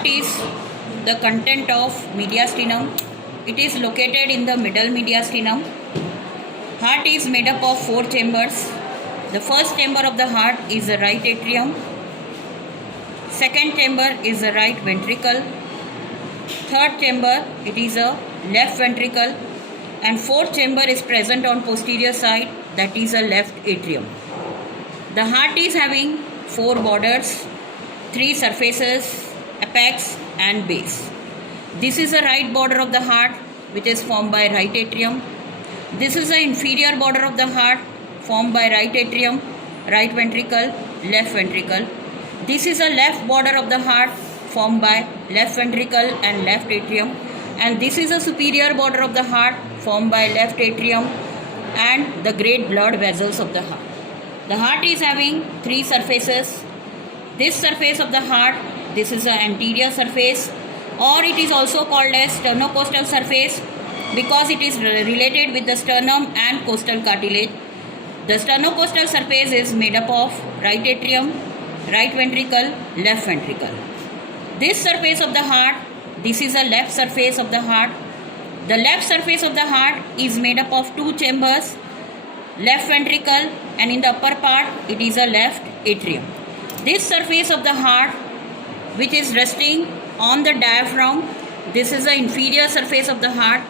heart is the content of mediastinum. It is located in the middle mediastinum. Heart is made up of 4 chambers. The first chamber of the heart is the right atrium. Second chamber is the right ventricle. Third chamber, it is a left ventricle. And fourth chamber is present on posterior side, that is a left atrium. The heart is having 4 borders, 3 surfaces, apex and base. This is the right border of the heart, which is formed by right atrium. This is the inferior border of the heart, formed by right atrium, right ventricle, left ventricle. This is the left border of the heart, formed by left ventricle and left atrium. And this is the superior border of the heart, formed by left atrium and the great blood vessels of the heart. The heart is having 3 surfaces. This surface of the heart, this is the anterior surface, or it is also called as sternocostal surface because it is related with the sternum and costal cartilage. The sternocostal surface is made up of right atrium, right ventricle, left ventricle. This surface of the heart, this is the left surface of the heart. The left surface of the heart is made up of 2 chambers, left ventricle, and in the upper part it is a left atrium. This surface of the heart, which is resting on the diaphragm, this is the inferior surface of the heart.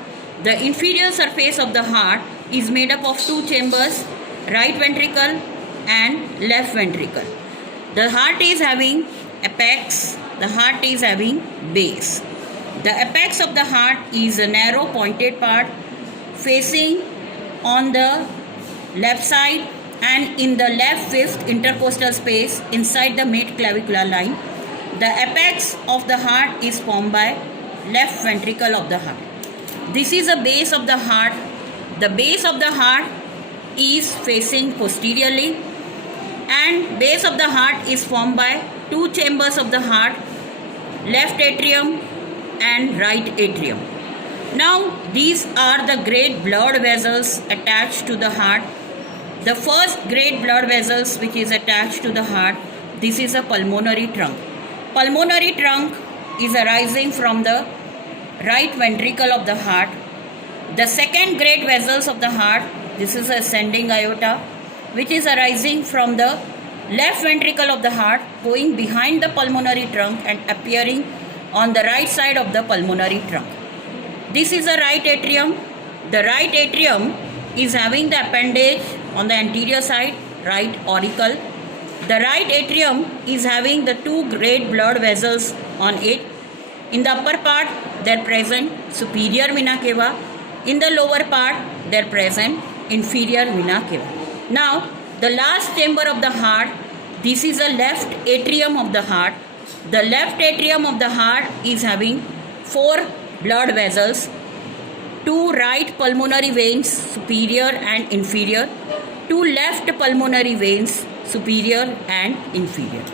The inferior surface of the heart is made up of 2 chambers, right ventricle and left ventricle. The heart is having apex, the heart is having base. The apex of the heart is a narrow pointed part facing on the left side and in the left fifth intercostal space inside the mid-clavicular line. The apex of the heart is formed by left ventricle of the heart. This is the base of the heart. The base of the heart is facing posteriorly and base of the heart is formed by 2 chambers of the heart, left atrium and right atrium. Now these are the great blood vessels attached to the heart. The first great blood vessels which is attached to the heart, this is a pulmonary trunk. Pulmonary trunk is arising from the right ventricle of the heart. The second great vessels of the heart, this is ascending aorta, which is arising from the left ventricle of the heart, going behind the pulmonary trunk and appearing on the right side of the pulmonary trunk. This is the right atrium. The right atrium is having the appendage on the anterior side, right auricle. The right atrium is having the 2 great blood vessels on it. In the upper part, they are present superior vena cava. In the lower part, they are present inferior vena cava. Now, the last chamber of the heart, this is the left atrium of the heart. The left atrium of the heart is having 4 blood vessels, 2 right pulmonary veins, superior and inferior, 2 left pulmonary veins, superior and inferior.